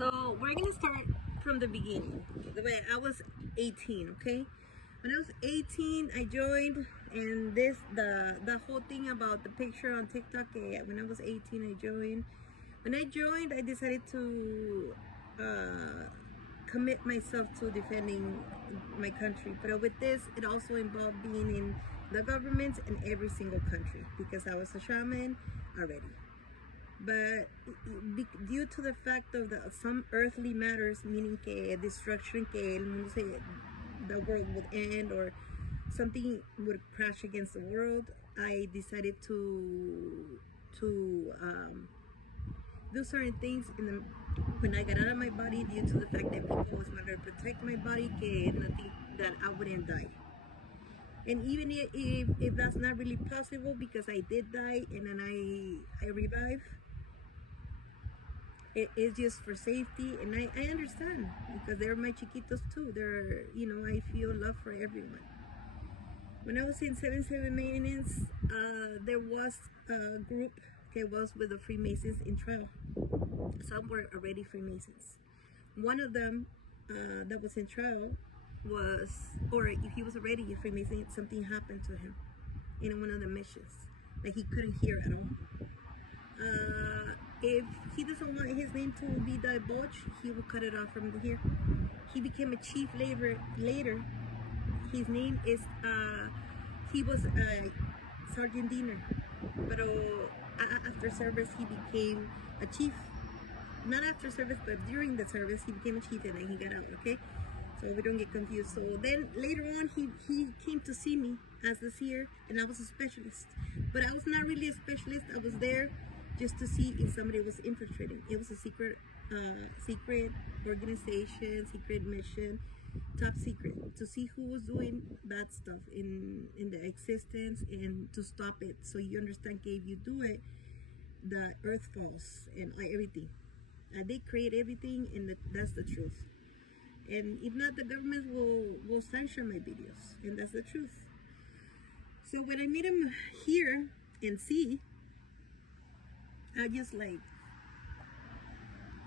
So we're gonna start from the beginning. The way I was 18, okay? When I was 18, I joined, and the whole thing about the picture on TikTok. When I was 18, I joined. When I joined, I decided to commit myself to defending my country. But with this, it also involved being in the government in every single country because I was a shaman already. But due to the fact of some earthly matters, meaning que destruction, que el mundo the world would end or something would crash against the world, I decided to do certain things when I got out of my body, due to the fact that people was not going to protect my body, que nothing, that I wouldn't die. And even if that's not really possible, because I did die and then I revived, it is just for safety. And I understand, because they're my chiquitos too. They're, I feel love for everyone. When I was in 7-7 maintenance, there was a group that was with the Freemasons in trial. Some were already Freemasons. One of them that was in trial was, or if he was already a Freemason, something happened to him in one of the missions. Like he couldn't hear at all. If he doesn't want his name to be divulged, he will cut it off from here. He became a chief later. His name is, he was Sergeant Diener. But after service, he became a chief. Not after service, but during the service, he became a chief and then he got out, okay? So we don't get confused. So then later on, he came to see me as the seer, and I was a specialist. But I was not really a specialist. I was there just to see if somebody was infiltrating. It was a secret organization, secret mission, top secret, to see who was doing bad stuff in the existence and to stop it. So you understand, if you do it, the earth falls and everything. They create everything, and that's the truth. And if not, the government will censor my videos, and that's the truth. So when I meet him here and see, I just I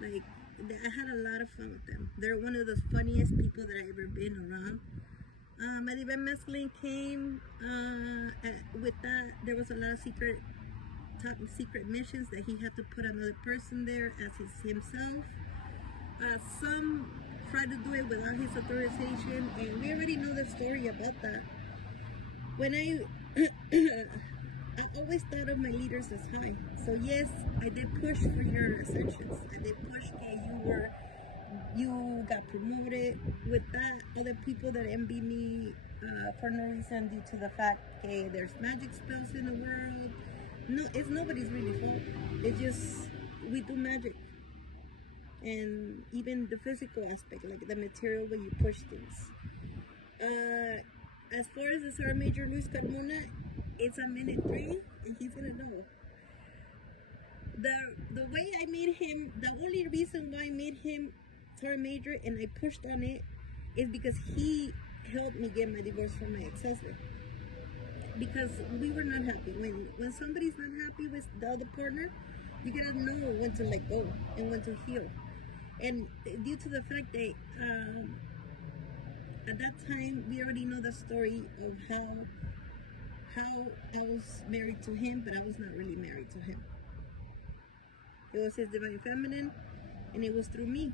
had a lot of fun with them. They're one of the funniest people that I've ever been around. My Divine Masculine came with that. There was a lot of top secret missions that he had to put another person there as himself. Some tried to do it without his authorization, and we already know the story about that. When I always thought of my leaders as high. So yes, I did push for your ascensions. I did push that you got promoted. With that, other people that envy me for no reason, due to the fact that there's magic spells in the world. No, it's nobody's really fault. It's just we do magic. And even the physical aspect, like the material when you push things. As far as the Sergeant Major Luis Carmona, it's a minute 3, and he's gonna know. The way I made him, the only reason why I made him Sergeant Major and I pushed on it is because he helped me get my divorce from my ex-husband. Because we were not happy. When somebody's not happy with the other partner, you gotta know when to let go and when to heal. And due to the fact that at that time we already know the story of how I was married to him, but I was not really married to him. It was his Divine Feminine, and it was through me.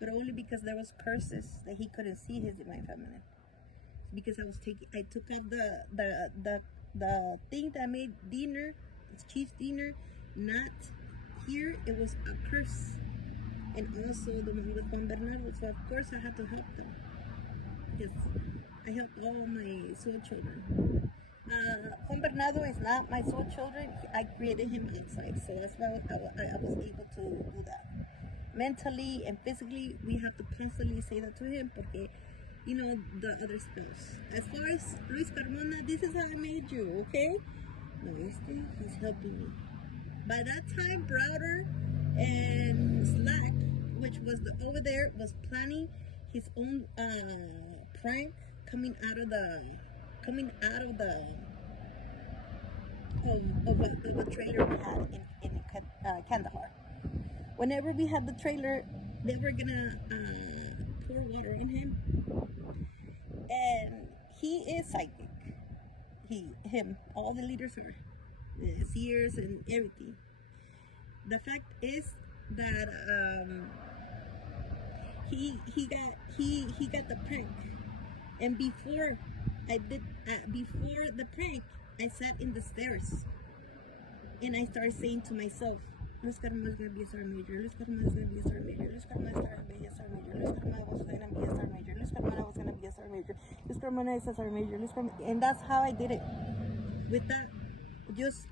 But only because there was curses that he couldn't see his Divine Feminine. Because I took off the thing that made Diener, Chief Diener, not here. It was a curse. And also the one with Juan Bernardo. So of course I had to help them, because I help all my soul children. Juan Bernardo is not my soul children. I created him outside, so that's why I was able to do that. Mentally and physically, we have to constantly say that to him, porque the other spells. As far as Luis Carmona, this is how I made you, okay? No, he's helping me. By that time, Browder and Slack, which was over there, was planning his own prank coming out of a trailer we had in Kandahar. whenever we had the trailer, they were gonna pour water on him, and he is psychic. Him, all the leaders are seers and everything. The fact is that he got the prank, and before the prank, I sat in the stairs, and I started saying to myself, Luz Carmona is gonna be a star major. Luz Carmona is gonna be a star major. Luz Carmona is gonna be a star major. Luz Carmona was gonna be a star major. Luz Carmona was gonna be a star major. Luz Carmona is a star major. Luz Carmona, and that's how I did it. With that, just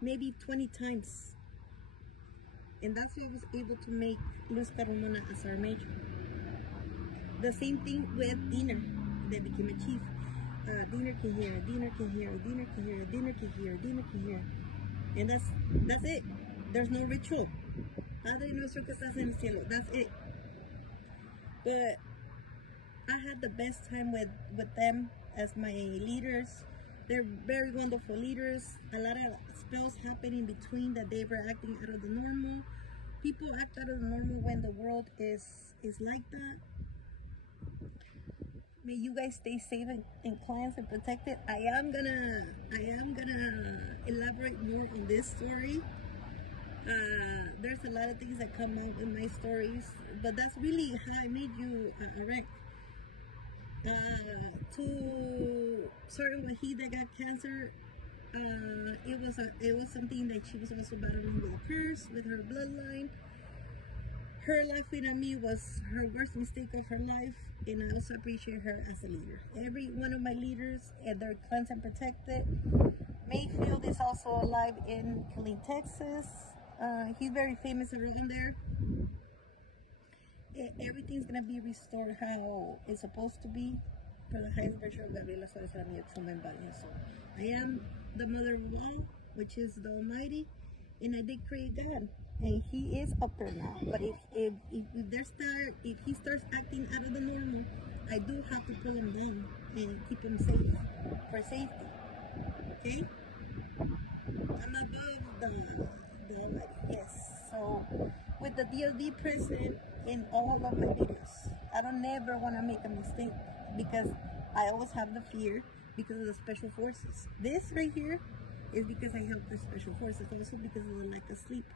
maybe 20 times. And that's why I was able to make Luz Carmona a star major. The same thing with Diener, that became a chief. Diener can hear, Diener can hear, Diener can hear, Diener can hear, Diener can hear. And that's it. There's no ritual. Padre nuestro que estás en el cielo. That's it. But I had the best time with them as my leaders. They're very wonderful leaders. A lot of spells happen in between that they were acting out of the normal. People act out of the normal when the world is like that. May you guys stay safe and cleansed and protected. I am gonna elaborate more on this story. There's a lot of things that come out in my stories, but that's really how I made you a wreck. To certain Wahid that got cancer, it was something that she was also battling with a curse, with her bloodline. Her life with me was her worst mistake of her life, and I also appreciate her as a leader. Every one of my leaders, and they're cleansed and protected. Mayfield is also alive in Killeen, Texas. He's very famous around there. Everything's gonna be restored how it's supposed to be for the highest version of Gabriela Suarez Aramillo, soul, mind, body, and soul. I am the mother of all, which is the Almighty, and I did create God, and He is up there now. But if he starts acting out of the normal, I do have to pull him down and keep him safe for safety. Okay, I'm above the Almighty. Yes. So with the DOD present in all of my videos, I don't ever want to make a mistake because I always have the fear because of the special forces. This right here is because I help the special forces, also because of the lack of sleep.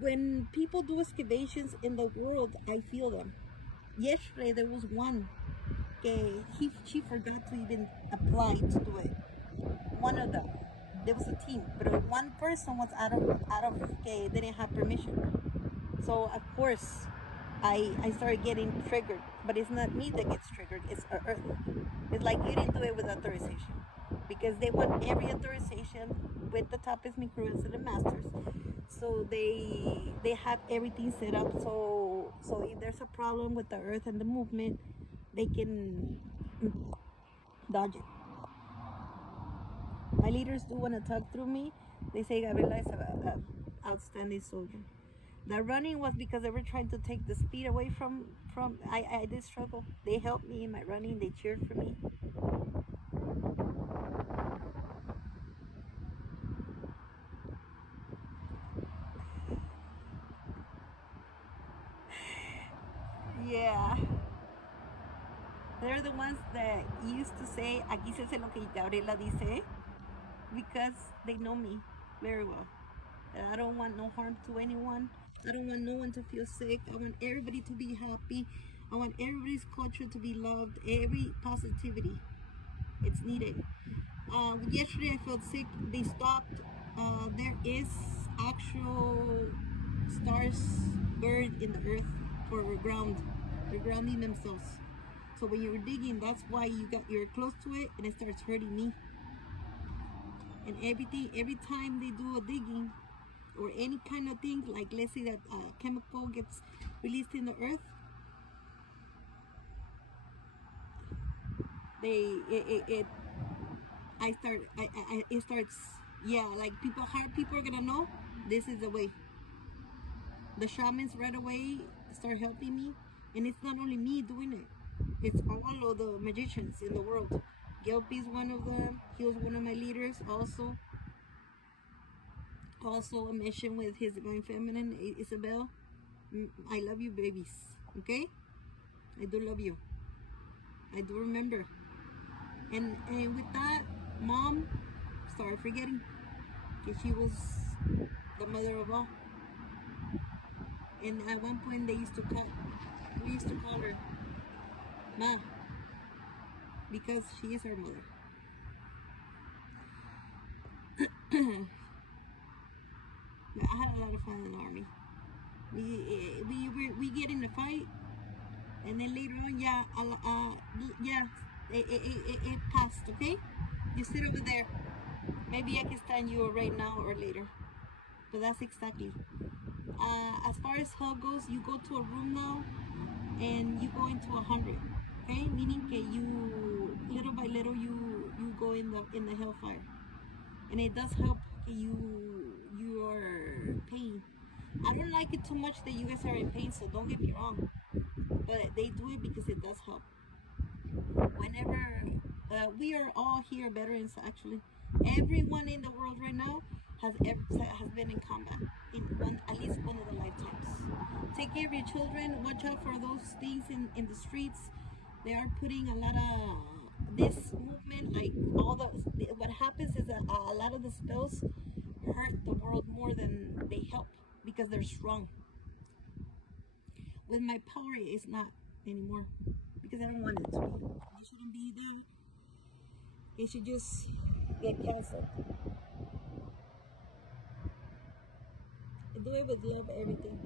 When people do excavations in the world, I feel them. Yesterday there was one, she forgot to even apply to do it. One of them. There was a team, but one person was out of didn't have permission. So of course, I started getting triggered. But it's not me that gets triggered; it's Earth. It's like you didn't do it with authorization, because they want every authorization with the Tapism crew and the masters. So they have everything set up. So if there's a problem with the Earth and the movement, they can dodge it. My leaders do want to talk through me. They say Gabriela is an outstanding soldier. The running was because they were trying to take the speed away from I did struggle. They helped me in my running. They cheered for me. Yeah. They're the ones that used to say, aquí se hace lo que Gabriela dice, because they know me very well. I don't want no harm to anyone. I don't want no one to feel sick. I want everybody to be happy. I want everybody's culture to be loved. Every positivity. It's needed. Yesterday I felt sick. They stopped. There is actual stars buried in the earth or ground. They're grounding themselves. So when you're digging, that's why you're close to it and it starts hurting me. And every time they do a digging or any kind of thing, like let's say that a chemical gets released in the earth, it starts, yeah, like people are gonna know this is the way. The shamans right away start helping me, and it's not only me doing it, it's all of the magicians in the world. Gelpi is one of them. He was one of my leaders also. Also a mission with His Divine Feminine, Isabel. I love you, babies. Okay? I do love you. I do remember. And with that, Mom, sorry forgetting, because she was the mother of all. And at one point we used to call her Ma, because she is our mother. I had a lot of fun in the army. We get in a fight, and then later on, it passed. Okay, you sit over there. Maybe I can stand you right now or later, but that's exactly. As far as hell goes, you go to a room now, and you go into 100. Okay, meaning that you little by little you go in the hellfire, and it does help your pain. I don't like it too much that you guys are in pain, so don't get me wrong, but they do it because it does help. Whenever we are all here veterans, actually, everyone in the world right now has been in combat in at least one of the lifetimes. Take care of your children. Watch out for those things in the streets. They are putting a lot of this movement, like what happens is that a lot of the spells hurt the world more than they help because they're strong. With my power, it's not anymore because I don't want it to be. It shouldn't be there. It should just get canceled. I do it with love, everything.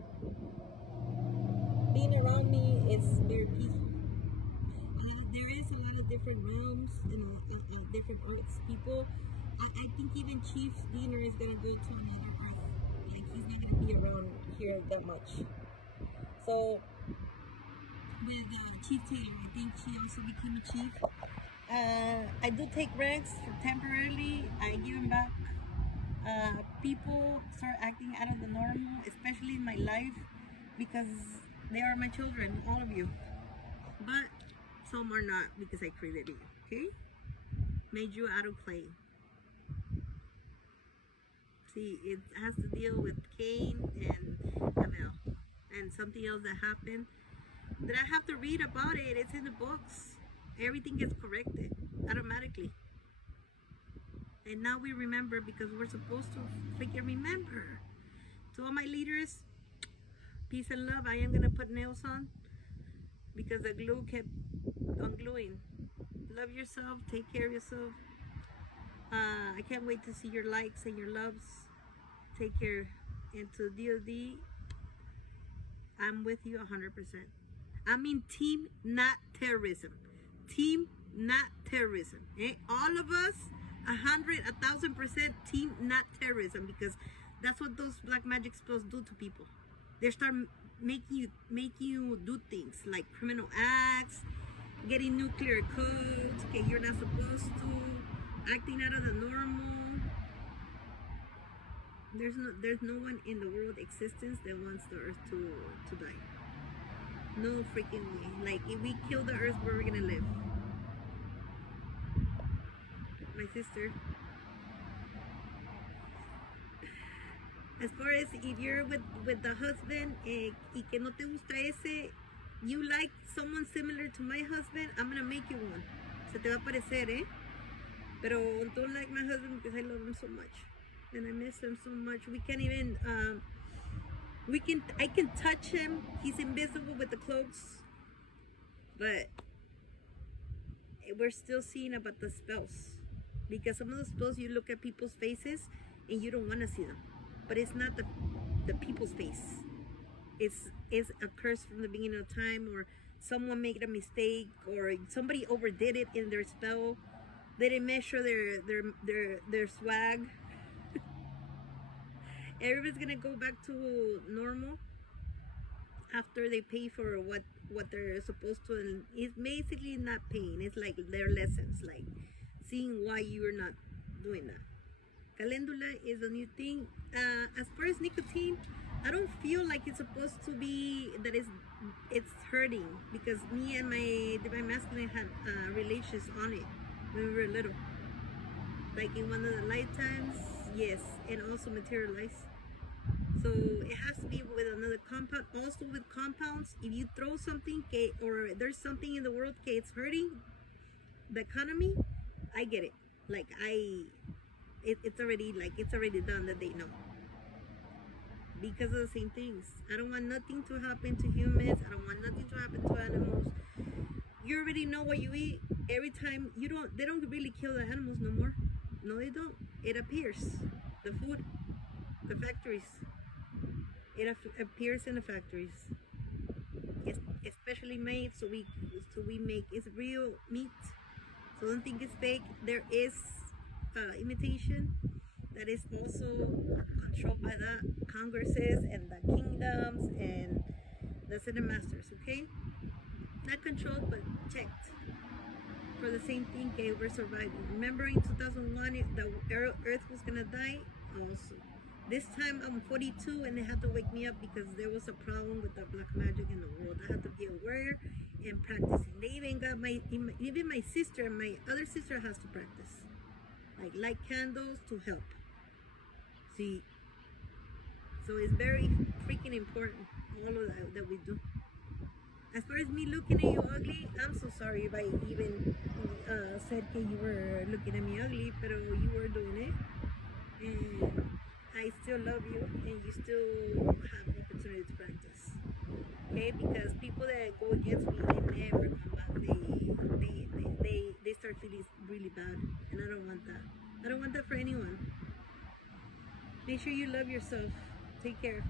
Being around me is very peaceful. There is a lot of different realms and different arts. People, I think even Chief Diener is gonna go to another earth. Like he's not gonna be around here that much. So with Chief Taylor, I think she also became a chief. I do take ranks temporarily. I give them back. People start acting out of the normal, especially in my life, because they are my children, all of you. But some are not because I created you, okay? Made you out of clay. See, it has to deal with Cain and Abel and something else that happened that I have to read about it. It's in the books. Everything gets corrected automatically. And now we remember because we're supposed to freaking remember. To all my leaders, peace and love. I am going to put nails on because the glue kept ungluing. Love yourself. Take care of yourself. I can't wait to see your likes and your loves. Take care. And to DOD, I'm with you 100%. I mean team, not terrorism. Team, not terrorism. Eh? All of us, 1,000% team, not terrorism, because that's what those black magic spells do to people. They start making you do things like criminal acts, getting nuclear codes. Okay, you're not supposed to, acting out of the normal. There's no one in the world existence that wants the earth to die. No freaking way. Like if we kill the earth, where are we gonna live? My sister. As far as if you're with the husband y que no te gusta ese, you like someone similar to my husband, I'm gonna make you one. Se te va a parecer, eh? Pero don't like my husband because I love him so much. And I miss him so much. We can't even, I can touch him. He's invisible with the cloaks. But we're still seeing about the spells. Because some of the spells, you look at people's faces and you don't want to see them. But it's not the people's face. It's a curse from the beginning of time, or someone made a mistake, or somebody overdid it in their spell. They didn't measure their swag. Everybody's gonna go back to normal after they pay for what they're supposed to, and it's basically not paying. It's like their lessons, like seeing why you are not doing that. Calendula is a new thing. As far as nicotine, I don't feel like it's supposed to be that it's hurting, because me and my Divine Masculine had relations on it when we were little. Like in one of the lifetimes, Yes, and also materialize. So it has to be with another compound. Also with compounds, if you throw something or there's something in the world it's hurting the economy, I get it. Like it's already done that they know. Because of the same things. I don't want nothing to happen to humans. I don't want nothing to happen to animals. You already know what you eat. Every time they don't really kill the animals no more. No, they don't. It appears. The food, the factories. It appears in the factories. It's especially made so we make it's real meat. So don't think it's fake. There is imitation that is also controlled by the congresses and the kingdoms and the city masters. Okay, not controlled but checked for the same thing. Okay, we're surviving. Remember in 2001 the earth was gonna die also. This time I'm 42 and they had to wake me up because there was a problem with the black magic in the world. I had to be aware and practicing. They even got even my sister, my other sister has to practice. Like light candles to help. See, so it's very freaking important, all of that we do. As far as me looking at you ugly, I'm so sorry if I even said that you were looking at me ugly, but you were doing it. And I still love you and you still have opportunity to practice. Okay, because people that go against me, they never come back. They start feeling really bad, and I don't want that. I don't want that for anyone. Make sure you love yourself. Take care.